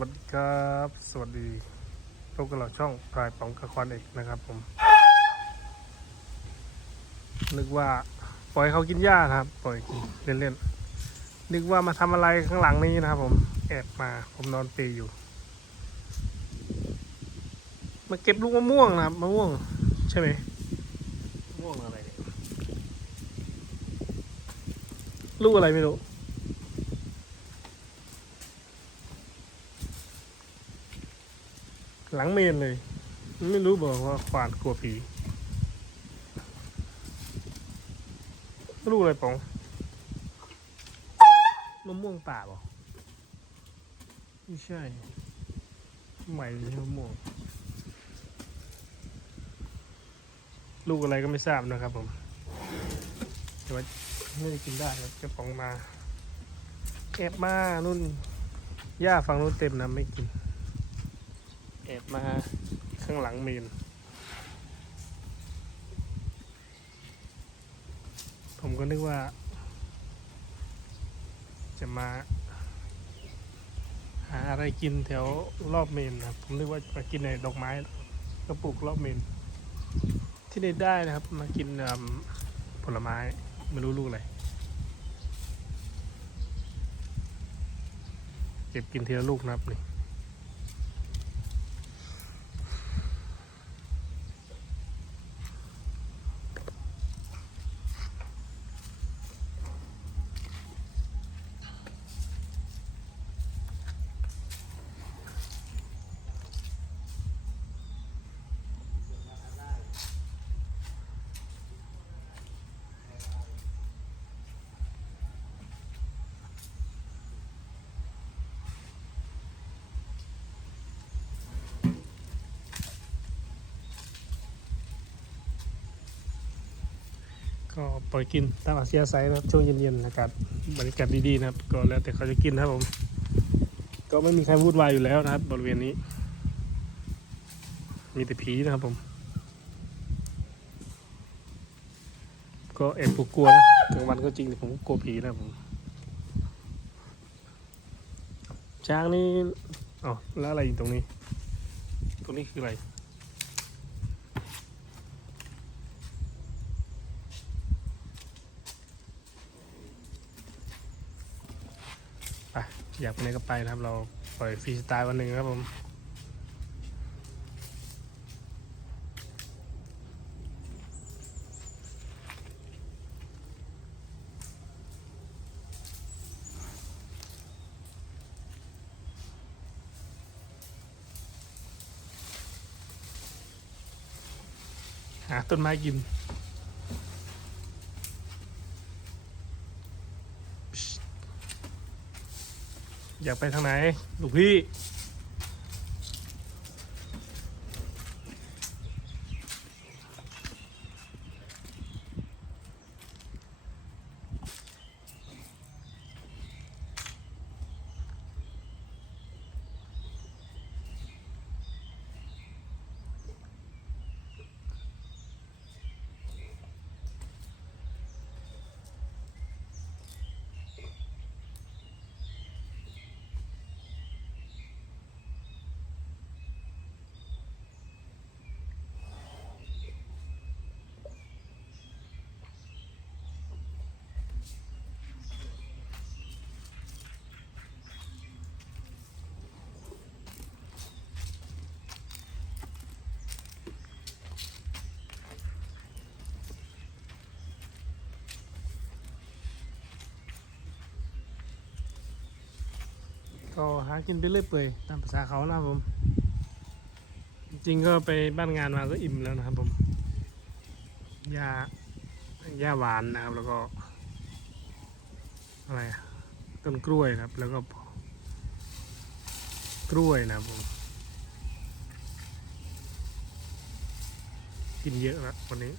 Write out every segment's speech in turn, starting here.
วัสดีครับ สวัสดีพบกับเราช่องปลายป๋องกระคอนเอกนะครับผม นึกว่าปล่อยเขากินหญ้านะครับ ปล่อยกินเล่นๆนึกว่ามาทำอะไรข้างหลังนี้นะครับ ผมแอบมา ผมนอนเปรย์อยู่ มาเก็บลูกมะม่วงนะครับมะม่วง ใช่ไหมมะม่วงอะไรเนี่ยลูกอะไรไม่รู้ หลังเมนเลย ไม่รู้บอกว่าควานกลัวผีลูกอะไรป๋องมะม่วงป่าบอกไม่ใช่ใหม่เลยมะม่วงลูกอะไรก็ไม่ทราบนะครับผมแต่ว่าไม่ได้กินได้ครับเจะป๋องมาแอบมานุ่นหญ้าฝั่งนู้นเต็มนะไม่กิน แอบมาข้างหลังเมน ผมก็นึกว่า จะมา หาอะไรกินแถวรอบเมนนะผมนึกว่าจะมากินในดอกไม้ก็ปลูกรอบเมน ที่ได้ได้นะครับ มากินผลไม้ไม่รู้ลูกอะไรเก็บกินทีละลูกนะครับนี่ ก็ปล่อยกินตามอาเซียไซนะครับช่วงเย็นๆอากาศบรรยากาศดีๆนะครับ ก็แล้วแต่เขาจะกินนะครับผม ก็ไม่มีใครพูดวายอยู่แล้วนะครับ บริเวณนี้ มีแต่ผีนะครับผม ก็แอบกลัวนะกลางวันก็จริงแต่ผมก็กลัวผีนะครับผมช้างนี่อ๋อแล้วอะไรอยู่ตรงนี้ ตรงนี้คืออะไร ไป อยากไปไหนก็ไปนะครับ เราปล่อยฟรีสไตล์วันหนึ่งครับผมหาต้นไม้กิน อยากไปทางไหน ลูกพี่ ก็หากินไปเรื่อยเปื่อยตามภาษาเขานะครับผม จริงๆก็ไปบ้านงานมาก็อิ่มแล้วนะครับผมหญ้าหญ้าหวานนะครับแล้วก็ อะไรต้นกล้วยครับ แล้วก็ กล้วยนะครับผม กินเยอะแล้ววันนี้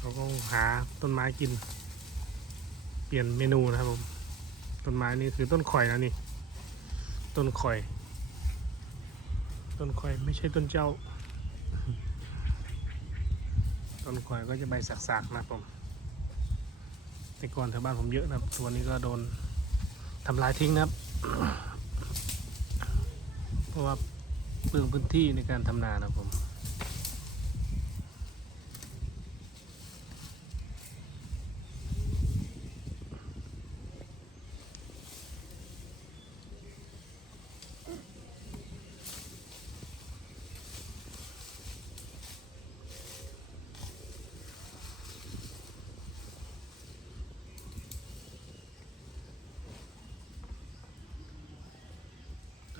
เราก็หาต้นไม้กิน เปลี่ยนเมนูนะครับผม ต้นไม้นี่คือต้นข่อยนะนี่ ต้นข่อย ต้นข่อยไม่ใช่ต้นเจ้า ต้นข่อยก็จะใบสักๆนะครับผม แต่ก่อนแถวบ้านผมเยอะนะครับตัวนี้ก็โดนทำลายทิ้งนะครับราะว่าเปลืองพื้นที่ในการทำนานะครับผม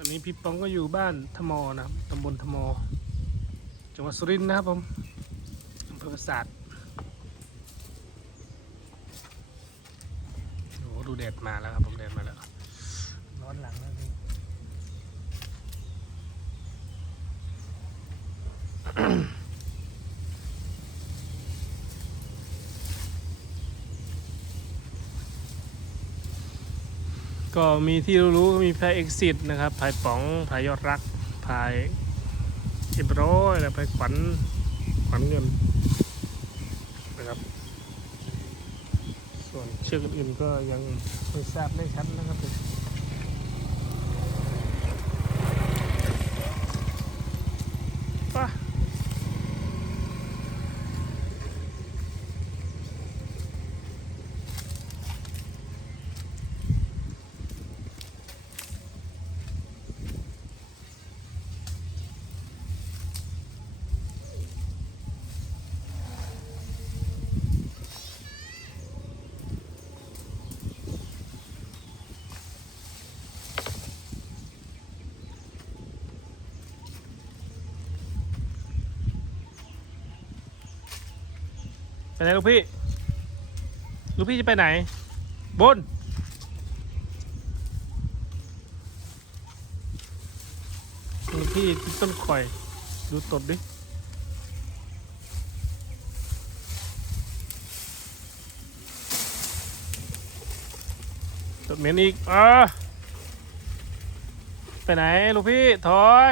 นนี้พี่ป้องก็อยู่บ้านทมอนะครับตำบลทมอ จังหวัดสุรินทร์นะครับผมอำเภอปราสาทโอ้โหดูแดดมาแล้วครับผมแดดมาแล้ว ร้อนหลังแล้วพี่ ก็มีที่รู้ๆก็มีพายเอ็กซิสนะครับพายป๋องพายยอดรักพายเอ็มร้อยและพายขวัญขวัญเงินนะครับ ส่วนเชือกอื่นก็ยังไม่ทราบไม่ชัดนะครับ ไปไหนลูกพี่ ลูกพี่จะไปไหน บน ลูกพี่ที่ต้นข่อย ดูตดดิ ตดเหม็นอีกอ่าไปไหนลูกพี่ ถอย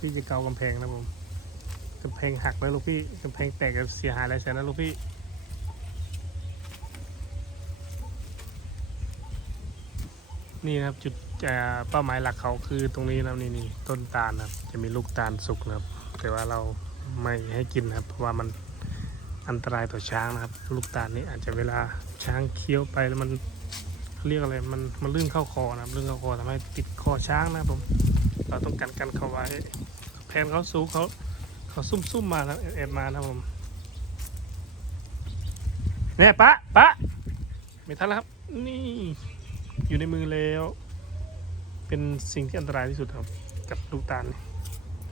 พี่จะเกากำแพงนะผมกำแพงหักแล้วลูกพี่กำแพงแตกเสียหายอะไรแสนนะลูกพี่นี่นะครับจุดเป้าหมายหลักเขาคือตรงนี้นะนี่นี่ต้นตาลนะครับ จะมีลูกตาลสุกนะครับ แต่ว่าเราไม่ให้กินนะครับ เพราะว่ามันอันตรายต่อช้างนะครับ ลูกตาลนี้อาจจะเวลาช้างเคี้ยวไปแล้วมัน เรียกอะไรมันมันลื่นเข้าคอนะลื่นเข้าคอทำให้ติดคอช้างนะผมเราต้องกันกันเขาไว้แผนเขาสูงเขาเขาซุ่มซุ่มมาแล้วแอบมานะผมเนี่ยปะปะไม่ทันแล้วครับ นี่อยู่ในมือแล้ว เป็นสิ่งที่อันตรายที่สุดครับ กับลูกตาลนี่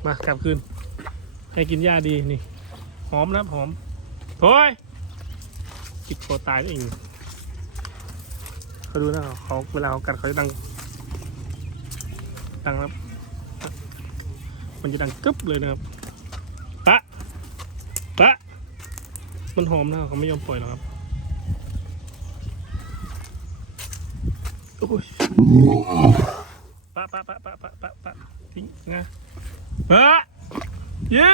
มากลับคืนให้กินหญ้าดีนี่ หอมนะหอมโอยจิตคอตายได้เอง ดูนะเขาเวลาเขากัดเขาจะดัง ดังแล้วมันจะดังกึ๊บเลยนะครับปะปะมันหอมนะเขาไม่ยอมปล่อยหรอกครับโอ้ยปะปะปะปะปะปะปะทิ้งนะปะเย้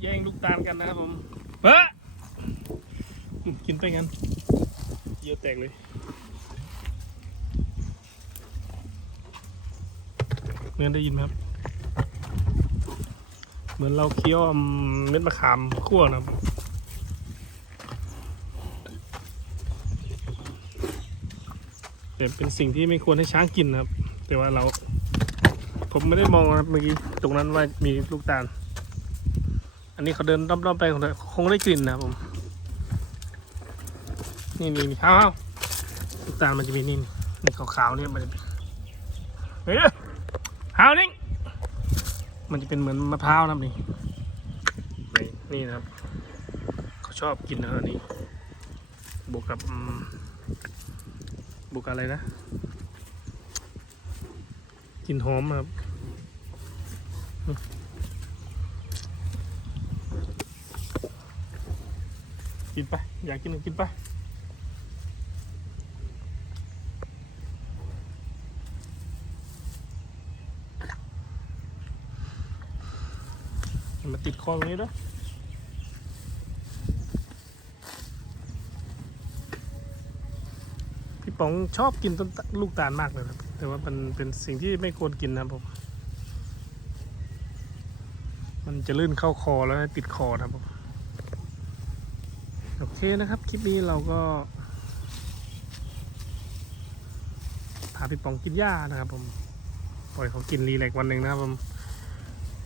แย่งลูกตาลกันนะครับผมปะอืมกินไปงั้นเยี่ยวแตกเลย นื้อได้ยินไหมครับ เหมือนเราเคี้ยวเม็ดมะขามคั่วนะครับแต่เป็นสิ่งที่ไม่ควรให้ช้างกินนะครับ แต่ว่าเรา ผมไม่ได้มองนะครับเมื่อกี้ตรงนั้นว่ามีลูกตาล อันนี้เขาเดินรอบๆไปคงได้คงได้กลิ่นนะครับผม นี่นี่นี่เอาเอาลูกตาลมันจะมีนี่นี่ขาวๆเนี่ยมันจะเป็นเฮ้ยเอานิ่ง มันจะเป็นเหมือนมะพร้าวนะครับนี่นี่นี่นะครับ เขาชอบกินนะอันนี้ บวกกับอืมบวกกับอะไรนะกินหอมครับกินไป อยากกินก็กินไป มาติดคอตรงนี้ด้วยพี่ป๋องชอบกินต้นลูกตาลมากเลยครับ แต่ว่ามันเป็นสิ่งที่ไม่ควรกินนะผม มันจะลื่นเข้าคอแล้วติดคอนะครับผมโอเคนะครับ คลิปนี้เราก็พาพี่ป๋องกินหญ้านะครับผม ปล่อยเขากินรีแลกวันหนึ่งนะครับผม